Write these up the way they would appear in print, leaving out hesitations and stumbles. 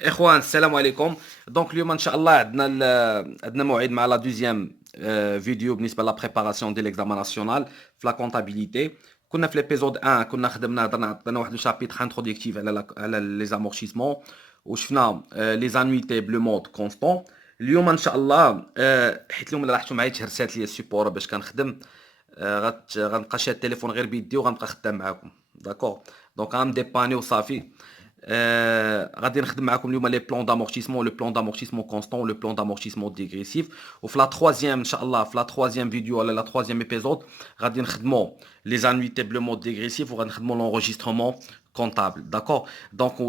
اخوان السلام عليكم. دونك اليوم ان شاء الله عندنا موعد مع لا دوزيام فيديو بالنسبه لا بريباراسيون ديال ليكزامان ناسيونال في لا كونتابيليتي. كنا في ليبيزود 1 كنا خدمنا هضرنا عطينا واحد الشابيتر انتروديكتيف على لي زامورتيسمون وشفنا لي زانويتي بلو مود كونستون. اليوم ان شاء الله حيت اليوم لاحظتوا معايا تهرسات لي السيبور باش كنخدم. غنبقى شاد التليفون غير بيدي وغنبقى خدام معاكم. داكور. دونك غنديباني وصافي. غادي نخدم معكم اليوم لي بلون دامورتيسمون لو بلون دامورتيسمون كونستون لو بلون دامورتيسمون ديغريسيف. وفي لا تروازيام ان شاء الله في لا تروازيام فيديو ولا لا تروازيام ايبيزود غادي نخدموا لي زانويتي بلو مود ديغريسيف وغادي نخدموا لونجسترومون كونطابل. داكور. دونك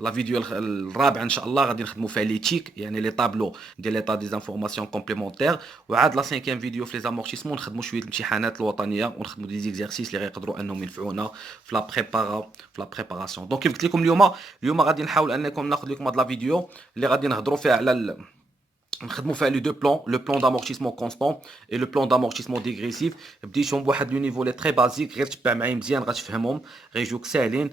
لا فيديو الرابع ان شاء الله غادي نخدموا فيها لي تيك يعني لي طابلو ديال ليطا دي زانفورماسيون كومبليمونتير. وعاد لا سانكيام فيديو في لي زامورتيسمون نخدموا شويه الامتحانات الوطنيه ونخدموا دي زيكزارسيس اللي غيقدروا انهم ينفعونا في لا بريباراسيون. دونك كيف قلت لكم اليوم غادي نحاول انكم ناخذ لكم هاد لا فيديو اللي غادي نهضروا فيها على نخدموا فيها لي دو بلون لو بلون دامورتيسمون كونستون اي لو بلون دامورتيسمون ديغريسيف. بديتهم بواحد لو نيفو لي تري بازيك غير تبع معايا مزيان غتفهمهم غيجوك ساهلين.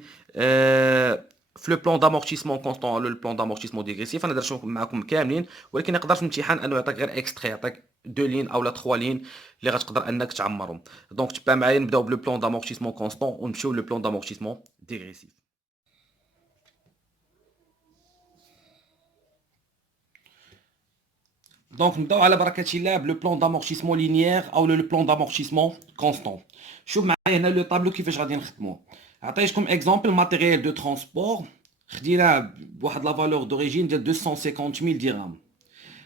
في لو بلون دامورتيسمون كونستون ولا لو بلون دامورتيسمون ديغريسيف انا درتهم معكم كاملين، ولكن يقدر في الامتحان انه يعطيك غير اكستري يعطيك دو لين او لا 3 لين اللي غتقدر انك تعمرهم. دونك تبع معايا نبداو بلو بلون دامورتيسمون كونستون ونمشيو لو بلون دامورتيسمون ديغريسيف. دونك نبداو على بركه الله بلو بلون دامورتيسمون لينيير او لو بلون دامورتيسمون كونستون. شوف معايا هنا لو طابلو كيفاش غادي نخدموه. عطيتكم اكزومبل ماتيريال دو ترونسبور خديناه بواحد لا فالور دوريجين ديال 250,000 درهم.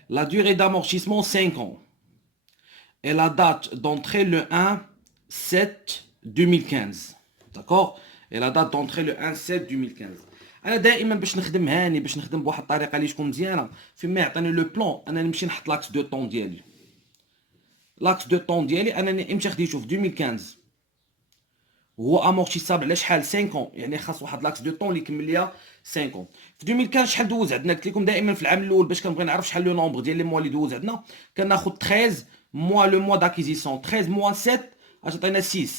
La durée d'amortissement 5 ans. Et la date d'entrée le 1/7/2015. D'accord. Et la date d'entrée le 1/7/2015. انا دائما باش نخدم هاني باش نخدم بواحد الطريقه اللي تكون مزيانه فيما يعطيني لو بلون انا نمشي نحط لاكس دو طون ديالي. لاكس دو طون ديالي انا امتى خديتو في 2015 هو امورتيسابل على شحال 5 يعني خاص واحد لاكس دو طون اللي يكمل ليا 5 في 2015 شحال دوز عندنا. قلت لكم دائما في العام الاول باش كنبغي نعرف شحال لو نومبر ديال لي موا اللي دوز عندنا كناخذ 13 موا لو موا داكيزيسيون 13 موا 7 غتعطينا 6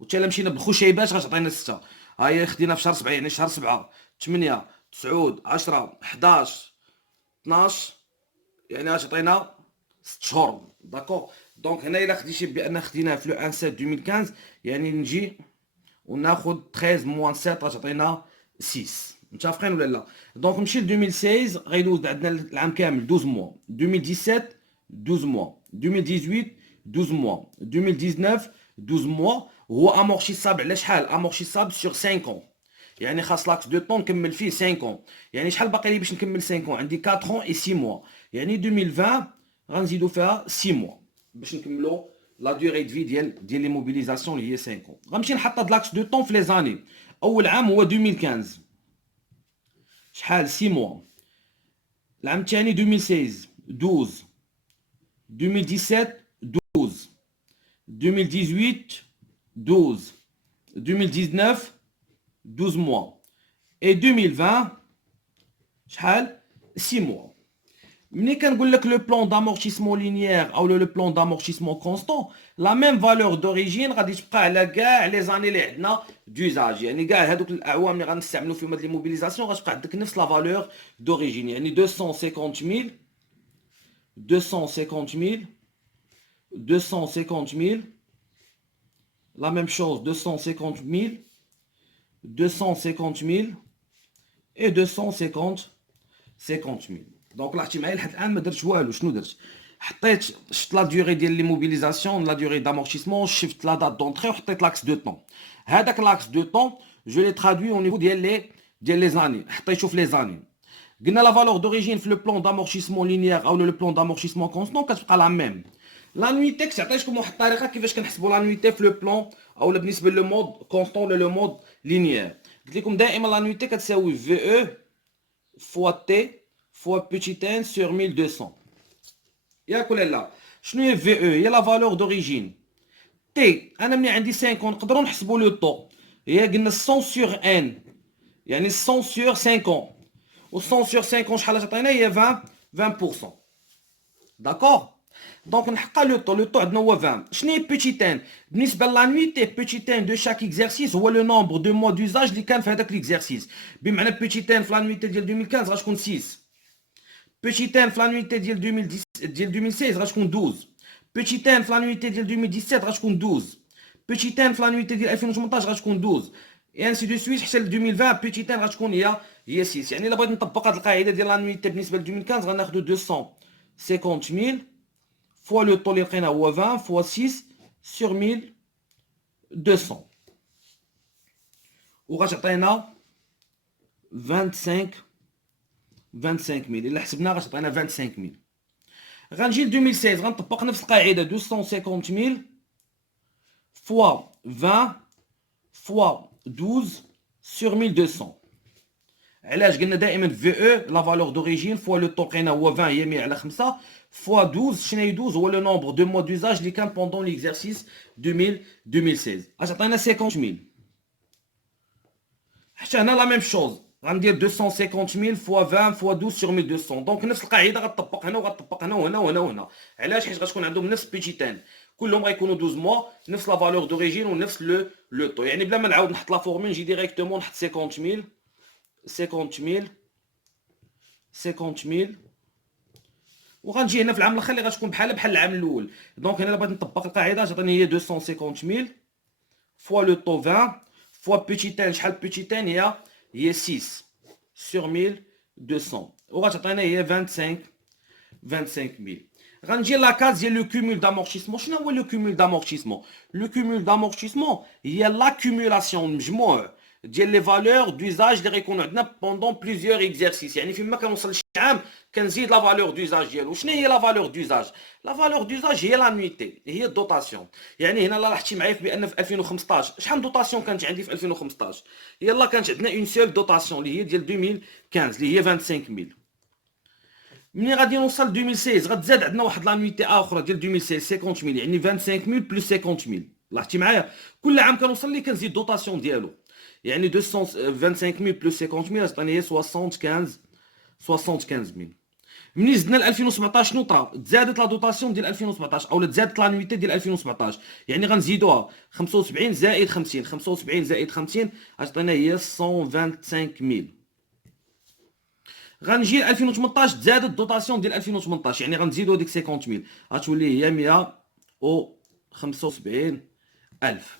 وحتى الا مشينا بالخشيبات غتعطينا 6. ها هي خدينا في شهر 7 يعني شهر 7 8 9 10 11 12 يعني غتعطينا 6 شهور. داكور. دونك هنا الا خديتي بان خديناه في لو 1 7 2015 يعني نجي وناخذ 13 موان 7 غتعطينا 6. متفقين ولا لا؟ دونك نمشي ل 2016 غيدوز عندنا العام كامل 12 موا. 2017 12 موا. 2018 12 موا. 2019 12 موا. هو امورتيسابل على شحال؟ امورتيسابل سور 5 يعني خاص لاكس دو طون نكمل فيه 5 يعني شحال باقي لي باش نكمل 5 عندي 4 اي 6 موا يعني 2020 غنزيدو فيها 6 موا باش نكملو لا دوغي دو في ديال لي موبيليزاسيون اللي هي 5. غنمشي نحط هاد لاكس دو طون في لي زاني. اول عام هو 2015 شحال 6 موا. العام الثاني 2016 12. 2017 12. 2018 12. 2019 12 mois. Et 2020 شحال 6 mois. ملي كنقول لك لو بلون دامورتيسمون لينيير او لو بلون دامورتيسمون كونستون لا ميم فالور دوريجين غادي تبقى على كاع لي زاني اللي عندنا دوزاج يعني كاع هذوك الاعوام اللي غنستعملوا فيهم هاد لي موبيليزاسيون غتبقى عندك نفس لا فالور دوريجين يعني 250,000 250,000 250,000 la même chose 250,000 250,000 et 250,000. دونك لاحظتي معايا لحد الان ما درتش والو. شنو درت؟ حطيت شفت لا ديوري ديال لي موبيليزاسيون لا ديوري دامورتيسمون شفت لا دات دونطري وحطيت لاكس دو طون. هذاك لاكس دو طون جو لي ترادوي او نيفو ديال لي زاني حطيتو في لي زاني. قلنا لا فالور دوريجين في لو بلون دامورتيسمون لينيير او لو بلون دامورتيسمون كونستون كتبقى لا ميم. لانويتي عطيتكم واحد الطريقه كيفاش كنحسبوا لانويتي في لو بلون او بالنسبه لو مود كونستون ولا لو مود لينيير. قلت لكم دائما لانويتي كتساوي في او فوا تي فوا بوتيت ان سور 1200 ياك ولا لا؟ شنو هي في او؟ هي لا فالور دوريجين. تي انا ملي عندي 5 نقدروا نحسبوا لو طو هي قلنا 100 سور ان يعني 100 سور 5 و 100 سور 5 شحال تعطينا هي 20%. داكور. دونك نحقق لو طو عندنا هو 20. شنو هي بيتي ان؟ بالنسبه لانويتي بيتي ان دو شاك اكزرسيس هو لو نومبر دو موا دوزاج اللي كان في هذاك ليكزرسيس. بمعنى بيتي ان في لانويتي ديال 2015 غتكون 6. بيتي ان في لانويتي ديال 2016 غتكون 12. بيتي ان في لانويتي ديال 2017 غتكون 12. بيتي ان في lannulité ديال 2018 غتكون 12 اي انسي دو سويت حتى ل 2020 بيتي ان غتكون هي 6. يعني الا بغيت نطبق هذه القاعده ديال لانويتي بالنسبه ل 2015 غناخذ 250000 فوا لو طو اللي لقينا هو 20 فوا 6 سور 1200 وغتعطينا 25000. الا حسبنا غتعطينا 25000. غنجي ل 2016 غنطبق نفس القاعده 250000 fois 20 fois 12 sur 1200. علاش قلنا دائما في او لا فالور دوريجين فوا لو طو لقينا هو 20 هي 100 على 5 فوا 12. شنو هي 12؟ هو لو نومبر دو موا دوزاج اللي كان بوندون ليكزارسيس 2016 اش عطينا 50000. حتى هنا لا ميم شوز غندير 250000 فوا 20 فوا 12 سور 1200. دونك نفس القاعده غتطبق هنا وغتطبق هنا وهنا وهنا وهنا. علاش؟ حيت غتكون عندهم نفس بيتيتان كلهم غيكونوا 12 موا نفس لا فالور دوريجين ونفس لو طو. يعني بلا ما نعاود نحط لا فورمول نجي ديريكتومون نحط 50000 وغنجي هنا في العام الاخر اللي غتكون بحال العام الاول. دونك هنا بغيت نطبق القاعده غتعطيني هي 250000 فوا لو طو 20 فوا بيتيتان. شحال بيتيتان؟ هي 6 sur 1200 وغتعطينا هي 25000. غنجي لا كاز ديال لو كومول دامورتيسمون. شنو هو لو كومول دامورتيسمون؟ لو كومول دامورتيسمون هي لاكومولاسيون المجموع ديال لي فالور دوزاج اللي غيكونوا عندنا بوندون بليزيور اكزرسيس. يعني فيما كنوصل لشي عام كنزيد لا فالور دوزاج ديالو. شنو هي لا فالور دوزاج؟ لا فالور دوزاج هي لانويتي، هي الدوطاسيون. يعني هنا لا لاحظتي معايا بان في 2015 شحال دوطاسيون كانت عندي في 2015؟ يلا كانت عندنا اون سول دوطاسيون اللي هي ديال 2015 اللي هي 25000. ملي غادي نوصل 2016 غتزاد عندنا واحد لانويتي اخرى ديال 2016 50000. يعني 25000 بلس 50000. لاحظتي معايا كل عام كنوصل ليه كنزيد دوطاسيون ديالو. يعني 25000 بلس 50000 غتعطيني هي 75000. ملي زدنا ل 2017 شنو طرا؟ تزادت لا دوطاسيون ديال 2017 اولا تزادت لانويتي ديال 2017. يعني غنزيدوها 75 زائد 50. 75 زائد 50 غتعطينا هي 125000. غنجي ل 2018 تزادت الدوطاسيون ديال 2018. يعني غنزيدو ديك 50000 غتولي هي 175000.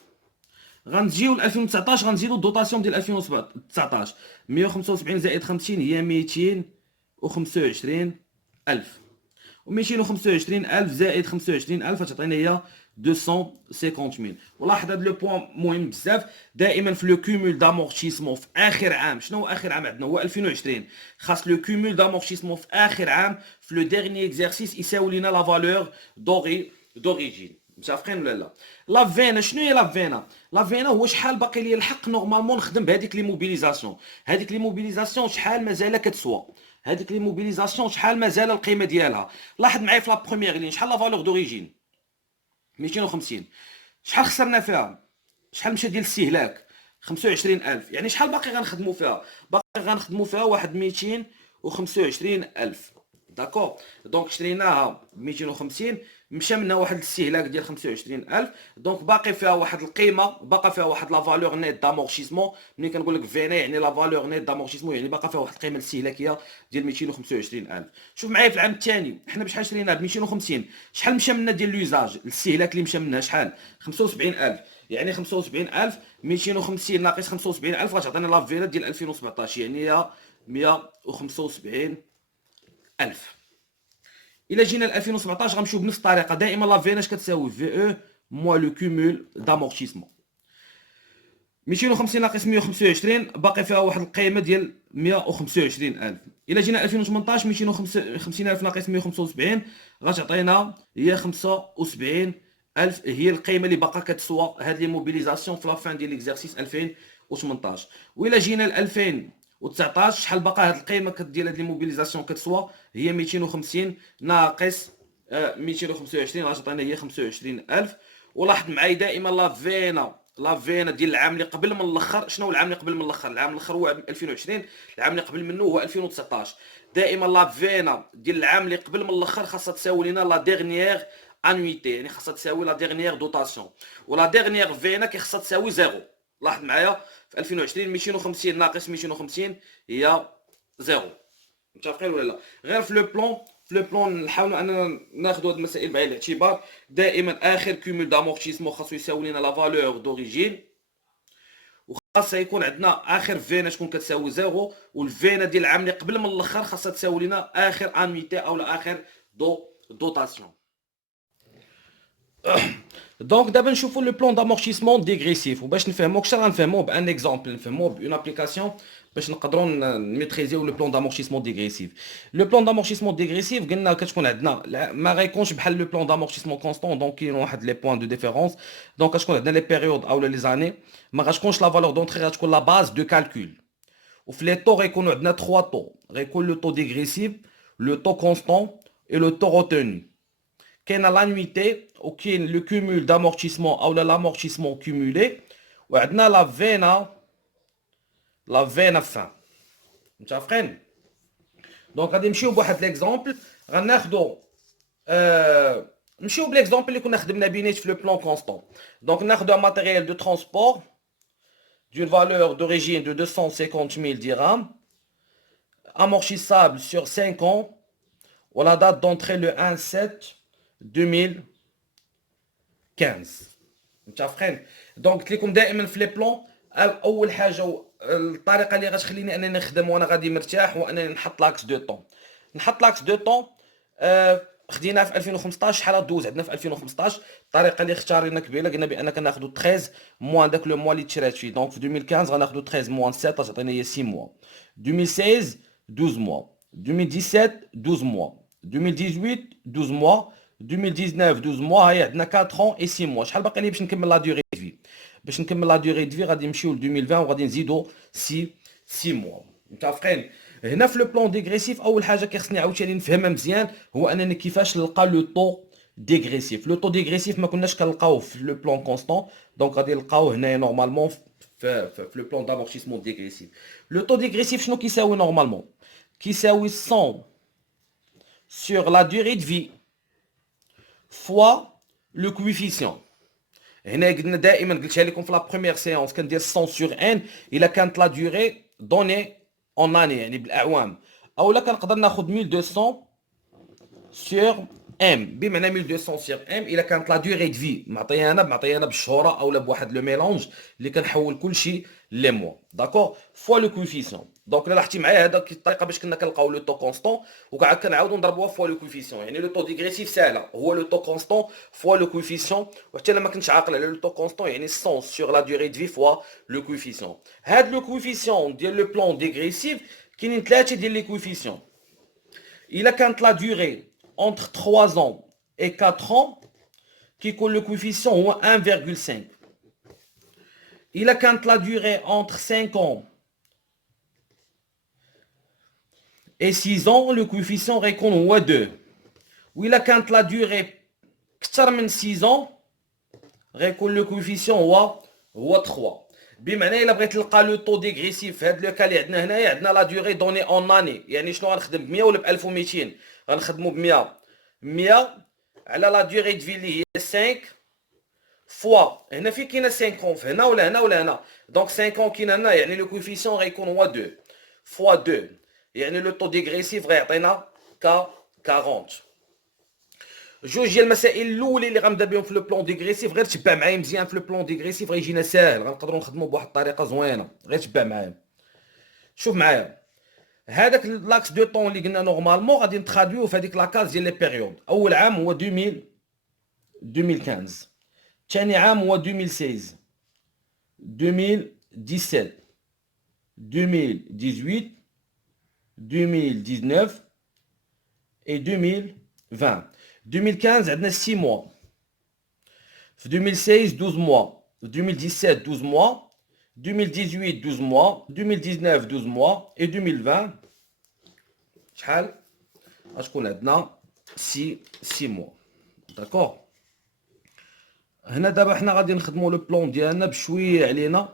غنجيو ل 2019 غنزيدو الدوطاسيون ديال 2019 175 زائد 50 هي 225000. و 225000 زائد 25000 غتعطينا هي 250000. ولاحظ هذا لو بوين مهم بزاف. دائما في لو كومول دامورتيسمون في اخر عام، شنو هو اخر عام عندنا؟ هو 2020. خاص لو كومول دامورتيسمون في اخر عام في لو ديرني اكزرسيس يساوي لينا لا فالور دوريجين. متفقين ولا لا؟ لا فينا شنو هي لا فينا؟ لا فينا هو شحال باقي لي الحق نورمالمون نخدم بهذيك لي موبيليزاسيون. هذيك لي موبيليزاسيون شحال مازال كتسوى؟ هذيك لي موبيليزاسيون شحال مازال القيمه ديالها؟ لاحظ معايا في لا بروميير لين شحال لا فالور دوريجين 250. شحال خسرنا فيها؟ شحال مشى ديال الاستهلاك؟ 25000. يعني شحال باقي غنخدموا فيها؟ باقي غنخدموا فيها واحد 225000. داكور. دونك شريناها ب 250 مشى منها واحد الاستهلاك ديال 25000. دونك باقي فيها واحد القيمه، باقي فيها واحد لا فالور نيت دامورتيسمون. ملي كنقول لك فينا يعني لا فالور نيت دامورتيسمون يعني باقي فيها واحد القيمه الاستهلاكيه ديال 225000. شوف معايا في العام الثاني حنا بشحال شريناها؟ ب 250. شحال مشى منا ديال لوزاج الاستهلاك اللي مشى منها؟ شحال؟ 75000. يعني 75000 250 ناقص 75000 غتعطينا لا فيلا ديال 2017 يعني هي 175000. الا جينا ل 2017 غنمشيو بنفس الطريقه. دائما لا في اش كتساوي في او موا لو كومول دامورتيسمون. 250 ناقص 125 باقي فيها واحد القيمه ديال 125000. الا جينا 2018 250000 ناقص 175 غتعطينا هي 75000. هي القيمه اللي باقا كتسوى هاد لي موبيليزاسيون في لافان ديال ليكزارسيس 2018. والا جينا ل 2019 شحال باقا هاد القيمه ديال هاد لي موبيليزاسيون كتسوى؟ هي 250 ناقص 225 غتعطينا هي 25000. ولاحظ معايا دائما لا فينا لا فينا ديال العام اللي قبل من الاخر. شنو هو العام اللي قبل من الاخر؟ العام الاخر هو 2020. العام اللي قبل منه هو 2019. دائما لا فينا ديال العام اللي قبل من الاخر خاصها تساوي لنا لا ديرنيير انويتي، يعني خاصها تساوي لا ديرنيير دوطاسيون. ولا ديرنيير فينا خاصها تساوي زيرو. لاحظ معايا في 2020 250 ناقص 250 هي زيرو. متفقين ولا لا؟ غير في لو بلون نحاولوا اننا ناخذوا هاد المسائل بعين الاعتبار. دائما اخر كومول دامورتيسمون خاصو يساوي لنا لا فالور دوريجين، وخاصها يكون عندنا اخر فينا شكون كتساوي زيرو، والفينا ديال العام اللي قبل من الاخر خاصها تساوي لنا اخر انويتي او اخر دوطاسيون. دونك دابا نشوفوا لو بلان دامورتيسمون ديغريسيف، وباش نفهموا اكثر غنفهموه بان اكزومبل، نفهموه بون ابليكاسيون باش نقدروا نميتريزيو لو بلان دامورتيسمون ديغريسيف. لو بلان دامورتيسمون ديغريسيف قلنا كتكون عندنا ما غيكونش بحال لو بلان دامورتيسمون كونستون، دونك كاين واحد لي بوين دو ديفيرونس. دونك كتكون عندنا لي بيريود او لي زاني، ما غتكونش لا فالور دونتري غتكون لا باز دو كالكول. وفي لي طو غيكونوا عندنا 3 طو، غيكون لو طو ديغريسيف، لو طو كونستون اي لو طو روتوني. كاينه لانويتي وكاين لو كومول دامورتيسمون او لامورتيسمون كومولي، وعندنا لا فينا فان. متفقين؟ دونك غادي نمشيو بواحد ليكزومبل. غناخدو نمشيو بليكزومبل اللي كنا خدمنا بينيت في لو بلان كونستون. دونك ناخدو ان ماتيريال دو ترونسبور d'une valeur d'origine de 250 000 dirhams, amortissable sur 5 ans, ou la date d'entrée le 1/7/2015. متفقين؟ دونك قلت لكم دائما في لي بلون اول حاجه الطريقه اللي غتخليني انني نخدم وانا غادي مرتاح هو انني نحط لاكس دو طون. نحط لاكس دو طون خديناها في 2015. شحال دوز عندنا في 2015؟ الطريقه اللي اختارينا قبيله قلنا بان كناخذوا 13 موان داك لو موا اللي تشرات فيه. دونك في 2015 غناخذوا 13 موان 7 تعطينا هي 6 موا. 2016 12 موا. 2017 12 موا. 2018 12 موا. 2019 12 موا. هاي عندنا 4 ans et 6 mois. شحال باقي لي باش نكمل لا ديوري دو في؟ باش نكمل لا ديوري دو في غادي نمشيو ل 2020 وغادي نزيدو 6 موا. متفقين؟ هنا في لو بلون ديغريسيف اول حاجه كيخصني عاوتاني نفهمها مزيان هو انني كيفاش نلقى لو طو ديغريسيف. لو طو ديغريسيف ما كناش كنلقاوه في لو بلون كونستون، دونك غادي نلقاوه هنايا نورمالمون في لو بلون دامورتيسمون ديغريسيف. لو طو ديغريسيف شنو كيساوي نورمالمون؟ كيساوي 100 sur la durée de vie fois le coefficient. هنا قلنا دائما قلتها لكم في لا بروميير سيونس كندير 100 sur n الا كانت لا ديوري دوني اون اني يعني بالاعوام، اولا كنقدر ناخذ 1200 sur ام بمعنى 1200 sur ام الا كانت لا ديوري دو في معطيانا بالشهره اولا بواحد لو ميلونج اللي كنحول كلشي لي موا. داكور فوا لو كويفيسيون. دونك الا لاحظتي معايا هذاك الطريقه باش كنا كنلقاو لو طو كونستون وكاع كنعاودو نضربوها فوا لو كويفيسيون. يعني لو طو ديغريسيف ساهله هو لو طو كونستون فوا لو كويفيسيون، وحتى لما كنتش عاقل على لو طو كونستون يعني 100 sur la durée de vie فوا لو كويفيسيون. هاد لو كويفيسيون ديال لو بلون ديغريسيف كاينين ثلاثه ديال لي كويفيسيون. الا كانت لا ديوري entre 3 ans et 4 ans qui colle le coefficient هو 1,5. Il a quand la durée entre 5 ans et 6 ans le coefficient récon هو 2. Il a quand la durée كثر من 6 ans récon le coefficient هو 3. بمعنى الا بغيت نلقى لو طو ديغريسيف في هذا لو كا اللي عندنا هنايا عندنا لا ديوري دوني اون اني، يعني شنو غنخدم ب 100 ولا ب 1200؟ غنخدموا ب 100 على لا ديوري دو في اللي هي 5 فوا هنا في كاينه 50 هنا ولا هنا ولا هنا، دونك 50 كاينه هنا يعني لو كويفيسيون غيكون هو 2 فوا 2 يعني لو طو ديغريسيف غيعطينا 40. جوج ديال المسائل الاولى اللي غنبدا بهم في لو بلون ديغريسيف غير تبع معايا مزيان. في لو بلون ديغريسيف غيجينا ساهل، غنقدروا نخدموا بواحد الطريقه زوينه، غير تبع معايا. شوف معايا هذاك لاكس دو طون اللي قلنا نورمالمون غادي نترادويو في هذيك لاكاز ديال لي بيريود. اول عام هو 2015، ثاني عام هو 2016، 2017، 2018، 2019 et 2020. 2015 عندنا 6 mois. في 2016 12 mois. في 2017 12 mois. 2018 12 mois. 2019 12 mois. et 2020 شحال غتكون عندنا 6 mois. داكور هنا دابا حنا غادي نخدموا لو بلون ديالنا بشويه علينا،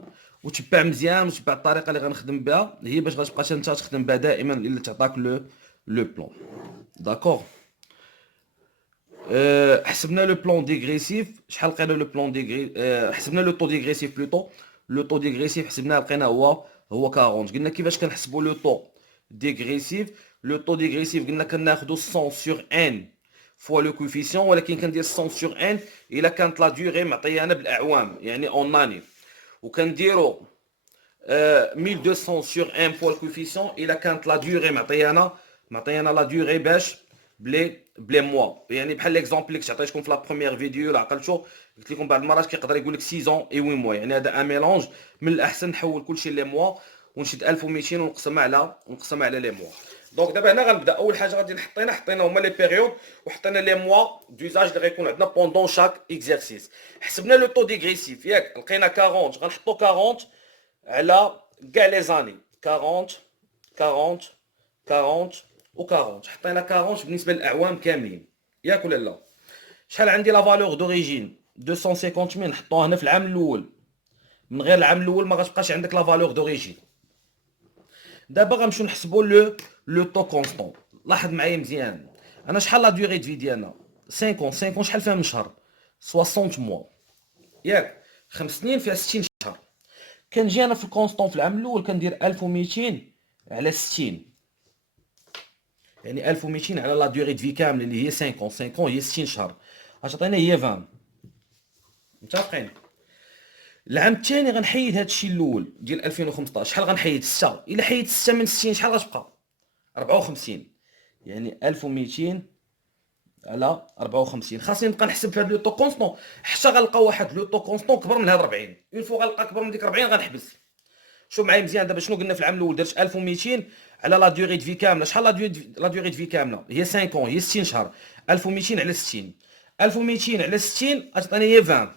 وتبع مزيان وتبع الطريقه اللي غنخدم بها، هي باش غتبقى انت تخدم بها دائما الا تعطاك لو بلون. داكوغ. حسبنا لو بلون ديغريسيف، شحال لقينا لو بلون ديغري، حسبنا لو طو ديغريسيف بلوتو. لو طو ديغريسيف حسبناه لقينا هو 40. قلنا كيفاش كنحسبوا لو طو ديغريسيف. لو طو ديغريسيف قلنا كناخذوا 100 سور ان فوا لو كوفيسيون، ولكن كندير 100 سور ان الا كانت لا ديغي معطيانا بالاعوام يعني اون اني، وكنديروا 1200 سور ان فوا الكوفيسيون الا كانت لا ديغي معطيانا لا ديغي باش بلي موا. يعني بحال ليكزومبل اللي كنت عطيتكم في لا بروميير فيديو لا عقلتو، قلت لكم بعض المرات كيقدر يقول لك 6 اي 8 موا، يعني هذا ان ميلونج. من الاحسن نحول كلشي لي موا ونشد 1200 ونقسمها على لي موا. دونك دابا هنا غنبدا. اول حاجه غادي حطينا هما لي بيريود، وحطينا لي موا دوزاج اللي غيكون عندنا بوندون شاك اكزرسيس. حسبنا لو طو ديغريسيف ياك، لقينا 40. غنحطو 40 على كاع لي زاني. 40 40 40 و 40. حطينا 40 بالنسبه للاعوام كاملين ياك ولا لا؟ شحال عندي لا فالور دوريجين 250,000 نحطوها هنا في العام الاول. من غير العام الاول ما غتبقاش عندك لا فالور دوريجين. دابا غنمشيو نحسبوا لو طو كونستون. لاحظ معايا مزيان، انا شحال لا ديوري دو في ديالنا 50 شحال فيها من شهر؟ 60 موا ياك، 5 سنين فيها 60 شهر. كنجي انا في الكونستون في العام الاول كندير 1200 على 60، يعني 1200 على لا ديوري دو في كامله اللي هي 5 هي 60 شهر، اش عطينا هي 20. متفقين؟ العام الثاني غنحيد هذا الشيء الاول ديال 2015. شحال غنحيد؟ 6. الا حيدت 6 من 60 شحال غتبقى؟ 54. يعني 1200 على 54. خاصني نبقى نحسب في هذا لو طو كونستون حتى غنلقى واحد لو طو كونستون كبر من هاد 40. اون فوا غنلقى كبر من ديك 40 غنحبس. شوف معايا مزيان دابا شنو قلنا في العام الاول؟ درت 1200 على لا ديوري دو في كامله. شحال لا ديوري دو في كامله؟ هي 5 هي 60 شهر. 1200 على 60، 1200 على 60 غتعطيني هي 20.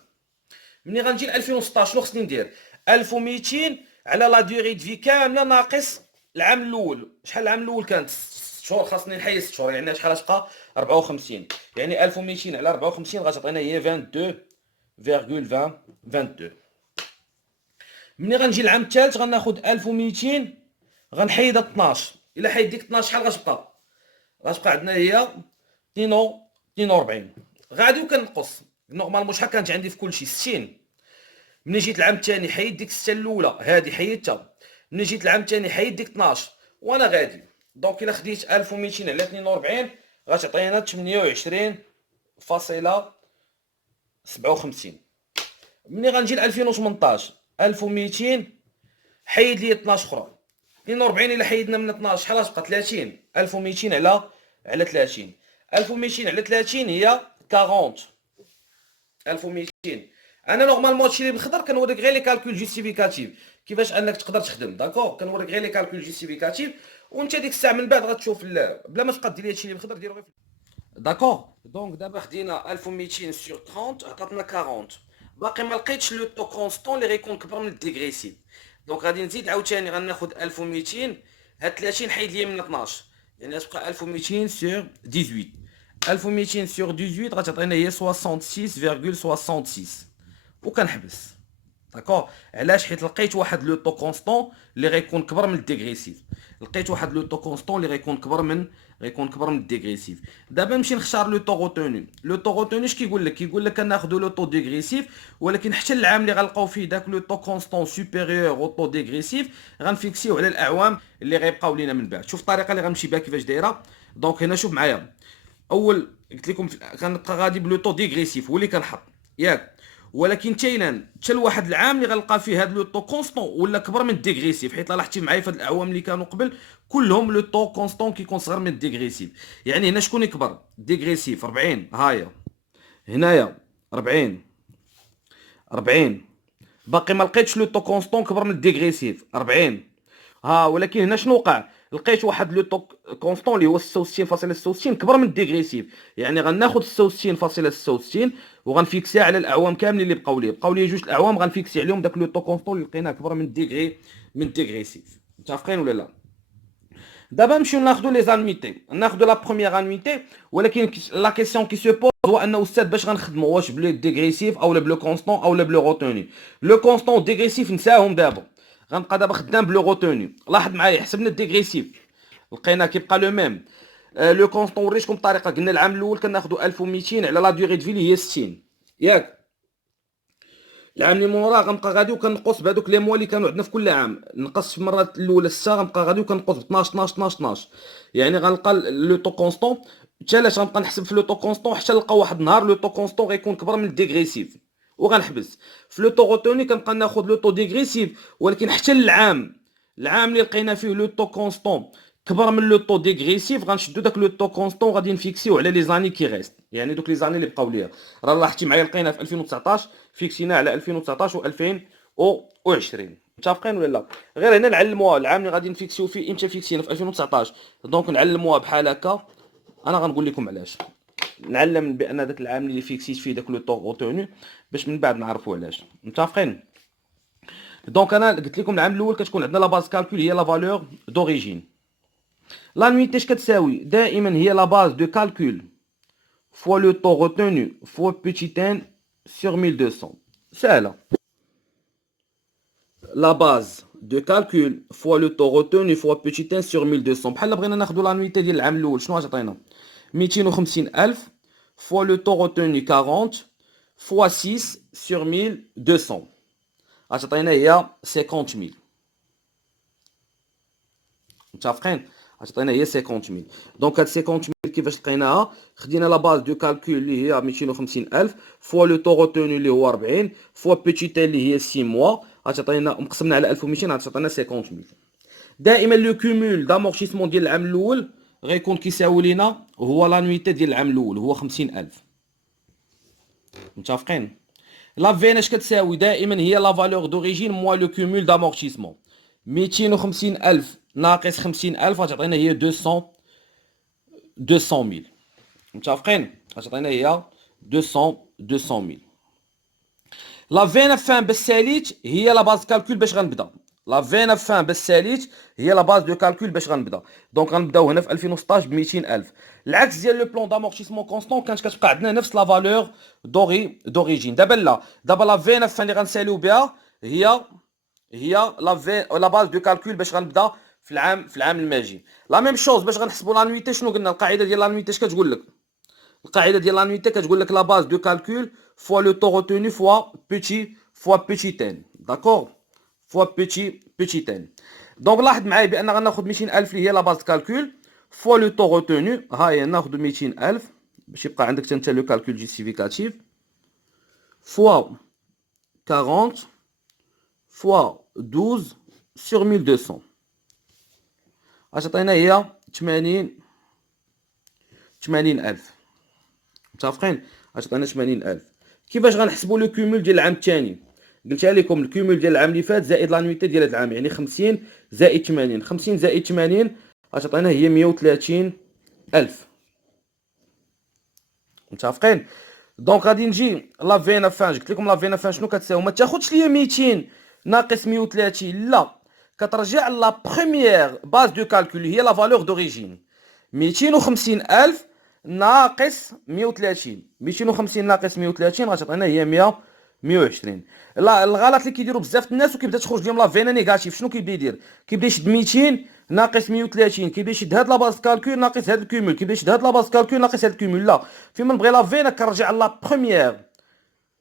ملي غنجي ل 2016 شنو خصني ندير؟ 1200 على لا ديوري دو في كامله ناقص العام الاول. شحال العام الاول كانت 6 شهور، خاصني نحيد 6 شهور، يعني شحال غتبقى؟ 54. يعني 1200 على 54 غتعطينا هي 22,22. ملي غنجي العام الثالث غناخد 1200 غنحيد 12. الا حيد ديك 12 شحال غتبقى؟ غتبقى عندنا هي 42. غادي وكنقص نورمالمون شحال كانت عندي في كلشي؟ 60. ملي جيت العام الثاني حيد ديك 6 الاولى، هادي حيدتها. ملي جيت العام الثاني حيد ديك 12 وانا غادي. دونك الا خديت 1200 على 42 غتعطينا 28.57. ملي غنجي ل 2018 1200 حيد لي 12 اخرى. 42 الا حيدنا من 12 شحال غتبقى؟ 30. 1200 على 30، 1200 على 30 هي 40. 1200. انا نورمالمون هادشي اللي بالخضر كنوريك غير لي كالكول جوستيفيكاتيف كيفاش انك تقدر تخدم. داكوغ، كنوريك غير لي كالكول جوستيفيكاتيف، وانت ديك الساعه من بعد غتشوف بلا ما تبقى دير هادشي اللي بالخضر ديرو غير. داكوغ. دونك دابا خدينا 1200 سور 30 عطاتنا 40. باقي ما لقيتش لو طو كونستون اللي غيكون كبر من الديغريسيف. دونك غادي نزيد عاوتاني غناخد 1200. هاد 30 حيد ليا من 12، يعني غتبقى 1200 سور 18. 1200 سور 18 غتعطينا هي 66,66 وكنحبس. داكوغ. علاش؟ حيت لقيت واحد لو طو كونستون اللي غيكون كبر من الديغريسيف. لقيت واحد لو طو كونستون اللي غيكون كبر من الديغريسيف. دابا نمشي نختار لو طو غوتوني. لو طو غوتوني اش كيقول لك؟ كيقول لك كناخذوا لو طو ديغريسيف، ولكن حتى العام اللي غنلقاو فيه داك لو طو كونستون سوبيريور او طو ديغريسيف غنفيكسيو على الاعوام اللي غيبقاو لينا من بعد. شوف الطريقه اللي غنمشي بها كيفاش دايره. دونك هنا شوف معايا، اول قلت لكم كنبقى غادي بلو طو ديغريسيف هو اللي كنحط ياك، ولكن تايلان حتى لواحد العام اللي غنلقى فيه هذا لو طو كونستون ولا كبر من الديغريسيف. حيت لاحظتي معايا في هاد الاعوام اللي كانوا قبل كلهم لو طو كونستون كيكون صغر من الديغريسيف. يعني هنا شكون يكبر؟ الديغريسيف 40 هايا، هنايا 40 40. باقي ما لقيتش لو طو كونستون كبر من الديغريسيف 40. ها ولكن هنا شنو وقع؟ لقيت واحد لو طو كونستون اللي هو 66.66 كبر من الديغريسيف. يعني غناخد 66.66 وغنفيكسيها على الاعوام كاملين اللي بقاو لي جوج الاعوام غنفيكسي عليهم داك لو طو كونستون اللي لقيناه كبر من الديغريسيف. متفقين ولا لا؟ دابا نمشيو ناخذوا لي زانويتي، ناخذوا لا بروميير انويتي، ولكن لا كيسيون كي سو بوز هو انه استاذ باش غنخدموا واش بلو ديغريسيف او بلو كونستون او بلو روتوني. لو كونستون ديغريسيف نساهم دابا، غنبقى دابا خدام بلو روتوني. لاحظ معايا، حسبنا الديغريسيف لقينا كيبقى لو ميم. لو كونستون وريتكم الطريقه، قلنا العام الاول كناخذوا 1200 على لا ديوري دو في اللي هي 60 ياك. العام اللي موراه غنبقى غادي وكنقص بهذوك لي موا اللي كانوا عندنا في كل عام، نقص في المره الاولى 6، غنبقى غادي وكنقص ب 12 12 12 12، يعني غنلقى لو طو كونستون. علاش غنبقى نحسب في لو طو كونستون حتى نلقى واحد النهار لو طو كونستون غيكون كبر من الديغريسيف وغنحبس. في لو طو روتوني كنبقى ناخذ لو طو ديغريسيف، ولكن حتى العام اللي لقينا فيه لو طو كونستون كبر من لو طو ديغريسيف غنشدو داك لو طو كونستون غادي نفيكسيو على لي زاني كي ريست، يعني دوك لي زاني اللي بقاو ليا. راه لاحظتي معايا لقينا في 2019 فيكسينا على 2019 و2020. متفقين ولا لا؟ غير هنا نعلموها العام اللي غادي نفيكسيو فيه امتى فيكسينا في 2019، دونك نعلموها بحال هكا. انا غنقول لكم علاش نعلم بان داك العام اللي فيكسيت فيه داك لو طو روتوني باش من بعد نعرفوا علاش. متفقين؟ دونك انا قلت لكم العام الاول كتكون عندنا لا باز كالكول هي لا فالور دوريجين. لانويتي اش كتساوي؟ دائما هي لا باز دو كالكول فوا لو طو روتوني فوا بوتيت ان sur 1200. سهله. لا باز دو كالكول فوا لو طو روتوني فوا بوتيت ان sur 1200. بحال بغينا ناخذوا لانويتي ديال العام الاول شنو غتعطينا؟ 250000 فوا لو طو روتوني 40 فوا 6 sur 1200 غتعطينا هي 50000. متفقين؟ غتعطينا هي 50000. دونك هاد 50000 كيفاش لقيناها؟ خدينا لا باز دو كالكول اللي هي 250000 فوا لو طو روتوني اللي هو 40 فوا بوتيت اللي هي 6 موا غتعطينا، مقسمنا على 1200 غتعطينا 50000. دائما لو كومول دامورتيسمون ديال العام الاول غيكون كيساوي لينا هو لانويتي ديال العام الاول هو 50000. متفقين؟ لا فين اش كتساوي؟ دائما هي لا فالور دوريجين موا لو كومول دامورتيسمون. 250000 ناقص 50000 غتعطينا هي 200000. متفقين؟ غتعطينا هي 200000. لا فين فان بالساليت هي لا باز كالكول باش غنبدا. لا فين فان بالساليت هي لا باز دو كالكول باش غنبدا. دونك غنبداو هنا في 2016 ب 200000. العكس ديال لو بلون دامورتيسمون كونستون كانت كتبقى عندنا نفس لا فالور دوريجين. دابا لا، دابا لا فين فان اللي غنساليو بها هي لا باز دو كالكول باش غنبدا في العام الماجي. لا ميم شوز باش غنحسبوا لانويتي. شنو قلنا القاعده ديال لانويتي؟ اش كتقول لك؟ القاعده ديال لانويتي كتقول لك لا باز دو كالكول فوا لو طو روتوني فوا بوتيت ان. داكور؟ فوا بوتيت ان. دونك لاحظ معايا بان غناخذ 200000 اللي هي لا باز كالكول فوا لو طو روتوني. ها هي ناخذ 200000 باش يبقى عندك حتى لو كالكول جوستيفيكاتيف فوا 40 فوا 12 sur 1200 غتعطينا هي 80000. متفقين؟ غتعطينا 80000. كيفاش غنحسبوا لو كومول ديال العام الثاني؟ قلتها لكم الكومول ديال العام اللي فات زائد لانويتي ديال هذا العام، يعني 50 زائد 80. 50 زائد 80 غتعطينا هي 130000. متفقين؟ دونك غادي نجي لا فينا فان. قلت لكم لا فينا فان شنو كتساوي؟ ما تاخذش ليا 200 ناقص 130، لا، كترجع لا بروميير باز دو كالكول هي لا فالور دوريجين. 250000 ناقص 130، 250 ناقص 130 غتعطينا هي 120. لا، الغلط اللي كيديروا بزاف الناس وكيبدا تخرج لهم لا فينا نيجاتيف، شنو كيبدا يدير؟ كيبدا يشد 200 ناقص 130، كيبدا يشد هاد لا باز كالكول ناقص هاد الكومول، كيبدا يشد هاد لا باز كالكول ناقص هاد الكومول. لا، فيما نبغي لا فينا كنرجع لا بروميير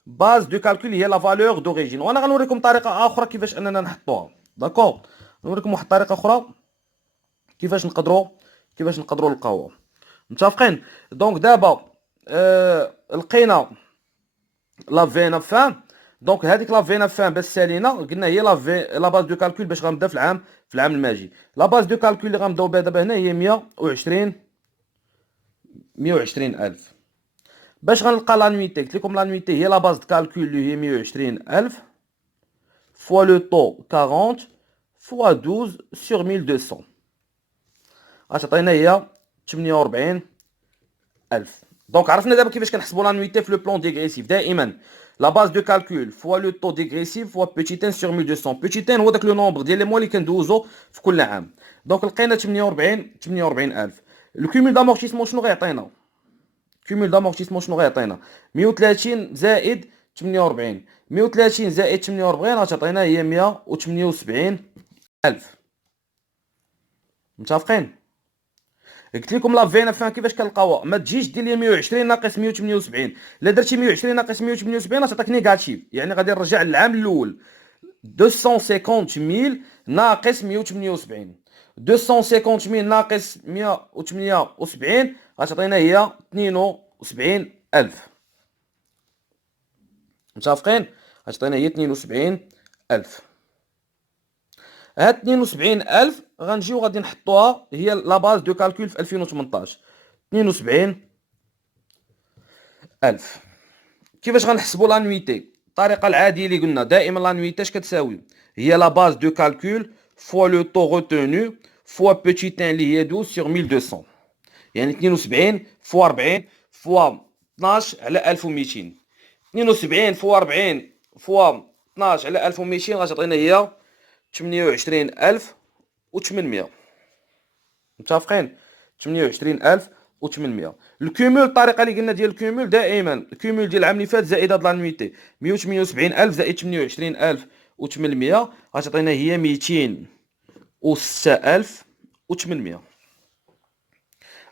باز دو كالكول هي لا فالور دوريجين. وانا غنوريكم طريقه اخرى كيفاش اننا نحطوها. داكور؟ نوريكم واحد الطريقه اخرى كيفاش نقدروا نلقاوها. متفقين؟ دونك دابا لقينا لا فينا فان. دونك هذيك لا فينا فان باش سالينا قلنا هي لا باز دو كالكول باش غنبدا في العام الماجي. لا باز دو كالكول اللي غنبداو بها دابا هنا هي 120000. باش غنلقى لانويتي؟ قلت لكم لانويتي هي لا باز دو كالكول اللي هي 120000 فوا لو طو 40 فوا 12 sur 1200 غتعطينا هي 48000. دونك عرفنا دابا كيفاش كنحسبوا لانويتي في لو بلون ديغريسيف. دائما لا باز دو كالكول فوا لو طو ديغريسيف فوا بوتي ان سور 1200. بوتي ان هو داك لو نومبر ديال لي موا اللي كندوزو في كل عام. دونك لقينا 48000. الكومول دامورتيسمون شنو غيعطينا؟ كومول دامورتيسمون شنو غيعطينا؟ 130 زائد 48. 130 زائد 48 غتعطينا هي 178000. متفقين؟ قلت لكم لا فينا فين كيفاش كنلقاوها. ما تجيش دير لي 120 ناقص 178. الا درتي 120 ناقص 178 غتعطيك نيجاتيف، يعني غادي نرجع للعام الاول. 250000 ناقص 178. 250000 ناقص 178 غتعطينا هي 72000. متفقين؟ غتعطينا هي 72000. هاد 72000 غنجيو غادي نحطوها هي لا باز دو كالكول في 2018. 72000. كيفاش غنحسبوا لانويتي؟ الطريقه العاديه اللي قلنا دائما لانويتي اش كتساوي؟ هي لا باز دو كالكول فوا لو طو روتونو فوا بوتي ان اللي هي 12 سور 1200. يعني 72 فوا 40 فوا 12 على 1200. 72 فوا 40 فوا 12 على 1200 غتعطينا هي 28800. متفقين؟ 28800. الكومول الطريقه اللي قلنا ديال الكومول دائما الكومول ديال العام اللي فات زائد هاد لانويتي. 178000 زائد 28800 غتعطينا هي 206800.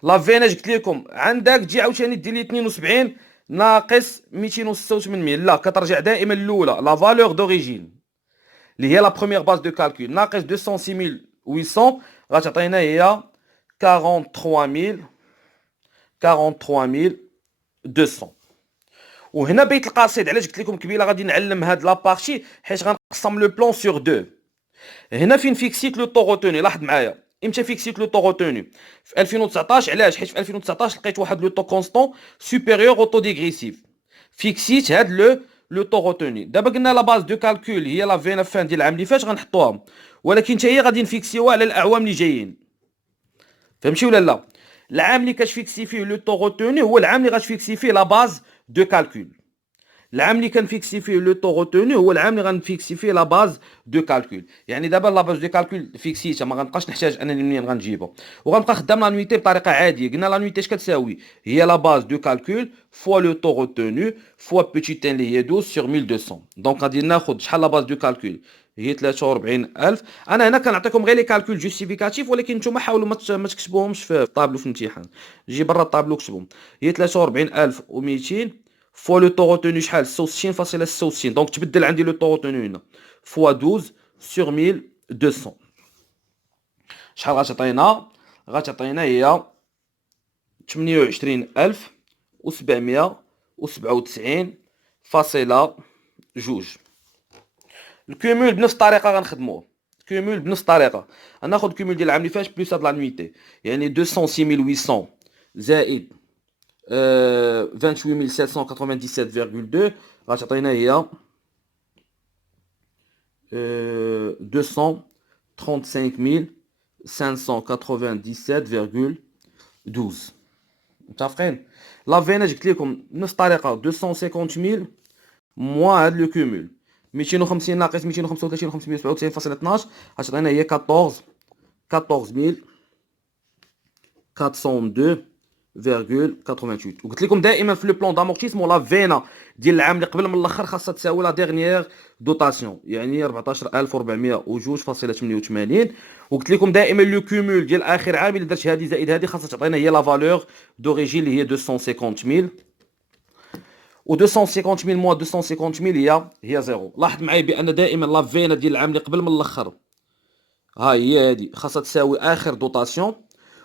لا فيناج قلت لكم عندك تجي عاوتاني دير لي 72 ناقص 2800. لا، كترجع دائما الاولى لا فالور دوريجين اللي هي لا بروميير باز دو كالكول ناقص 206800 غتعطينا هي 43200. وهنا بيت القصيد علاش قلت لكم قبيله غادي نعلم هاد لابارتي حيت غنقسم لو بلون سور دو. هنا فين فيكسيت لو طو روتوني. لاحظ معايا امتى فيكسيت لو طو روتوني؟ في 2019. علاش؟ حيت في 2019 لقيت واحد لو طو كونستون سوبيريور او طو ديغريسيف. فيكسيت هاد لو طو روتوني. دابا قلنا لا باز دو كالكول هي لا فينا فان ديال العام اللي فات غنحطوها، ولكن حتى هي غادي نفيكسيوها على الاعوام اللي جايين. فهمتي ولا لا؟ العام اللي كتفيكسي فيه لو طو روتوني هو العام اللي غتفيكسي فيه لا باز دو كالكول. العام اللي كنفيكسي فيه لو طو روتوني هو العام اللي غنفيكسي فيه لا باز دو كالكول. يعني دابا لا باز دو كالكول فيكسيتها ما غنبقاش نحتاج انني منين غنجيبها، وغنبقى خدام لانويتي بطريقه عاديه. قلنا لانويتي اش كتساوي؟ هي لا باز دو كالكول فوا لو طو روتوني فوا بوتي ان اللي هي 12 سور 1200. دونك غادي ناخذ شحال لا باز دو كالكول؟ هي 43000. انا هنا كنعطيكم غير لي كالكول جوستيفيكاتيف، ولكن نتوما حاولوا ما تكتبوهمش في الطابلو في الامتحان. جي برا الطابلو كتبهم. هي 43200 فوا لو طو روتوني شحال؟ 66.66. دونك تبدل عندي لو طو روتوني هنا فوا 12 سور 1200. شحال غتعطينا؟ غتعطينا هي 28797.2. الكومول بنفس الطريقه غنخدموه. الكومول بنفس الطريقه غناخذ الكومول ديال العام اللي فات بلوس هاد لانويتي، يعني 206800 زائد 28797.2 غتعطينا هي 235597.12. متفقين؟ لا فيناج قلت لكم نفس الطريقه 250000 موان هاد لو كومول 250 ناقص 235 597.12 غتعطينا هي 14402.88. وقلت لكم دائما في لو بلون دامورتيسمون لا فينا ديال العام اللي قبل من الاخر خاصها تساوي لا ديرنيير دوطاسيون، يعني 14402.88. وقلت لكم دائما لو كومول ديال اخر عام اللي درت هذه زائد هذه خاصها تعطينا هي لا فالور دوريجين اللي هي 250000. و 250000 موان 250000 هي زيرو. لاحظ معايا بان دائما لا فينا ديال العام اللي قبل من الاخر ها هي هذه خاصها تساوي اخر دوطاسيون،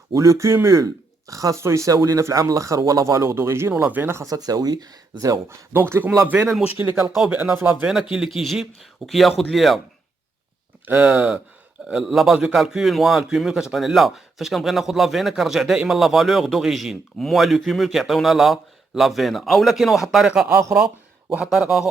ولو كومول خاصو يساوي لنا في العام الاخر هو لا فالور دوريجين، ولا فينا خاصها تساوي زيرو. دونك قلت لكم لا فينا المشكل اللي كنلقاو بان في لا فينا كاين اللي كيجي وكياخذ ليا لا باز دو كالكول موان الكومول كتعطينا. لا، فاش كنبغي ناخذ لا فينا كنرجع دائما لا فالور دوريجين موان لو كومول كيعطيونا لا فينا. اولا كاينه واحد الطريقه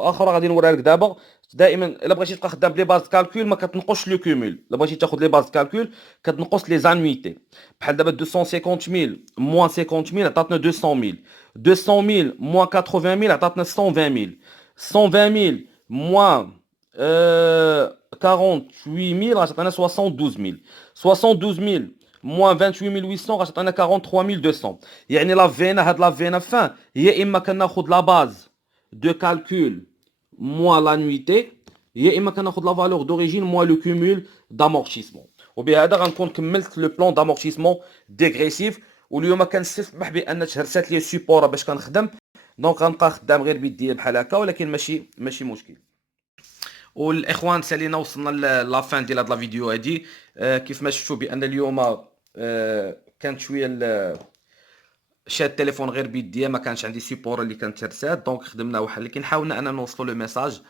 اخرى، غادي نوريها لك دابا. دائما الا بغيتي تبقى خدام بلي باز كالكول ما كتنقصش لو كومول. الا بغيتي تاخذ لي باز كالكول كتنقص لي زانويتي. بحال دابا 250000 موان 50000 عطاتنا 200000. 200000 موان 80000 عطاتنا 120000. 120 000 moins 48 000 راح تعطينا 72 000. 72 000 moins 28 800 راح تعطينا 43 200. يعني لا فينا هاد لا فينا فان يا اما كناخذ لا باز دو كالكول moins la nuitée يا اما كناخذ لا فالور دوريجين moins لو كومول d'amortissement. وبهذا غنكون كملت لو بلان d'amortissement ديغريسيف. واليوم كنستسمح بان تهرسات لي السيبورا باش كنخدم، دونك غنبقى خدام غير بيديا بحال هكا، ولكن ماشي مشكل. والاخوان سالينا وصلنا لافان ديال هاد لا فيديو هادي. كيف ما شفتوا بان اليوم كانت شويه شاد التليفون غير بيديا، ما كانش عندي سيبور اللي كانت ترسات، دونك خدمنا واحد، لكن حاولنا اننا نوصلوا لو ميساج.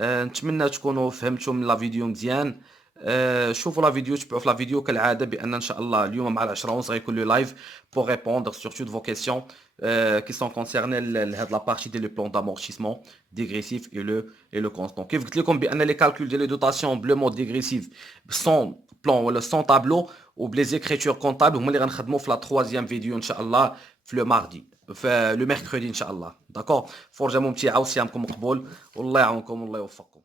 نتمنى تكونوا فهمتوا من لا فيديو مزيان. شوفوا لا فيديو، تبعوا في لا فيديو كالعاده، بان ان شاء الله اليوم مع 10:11 غيكون لو لايف بور ريبوندر سور توت فو كيسيون qui sont concernés لهاد لا بارتي ديال لو بلان d'amortissement dégressif et le constant. كيف قلت لكم بان لي كالكول ديال لي دوتاسيون بلو مود ديغريسيف سون بلان ولا سون تابلو وبلي زيكريتور كونطابل هما اللي غنخدموا في لا تروازيام فيديو ان شاء الله في لو ماردي، في لو ميركودي ان شاء الله. داكور، فرجه ممتعه وصيامكم مقبول، والله يعاونكم والله يوفقكم.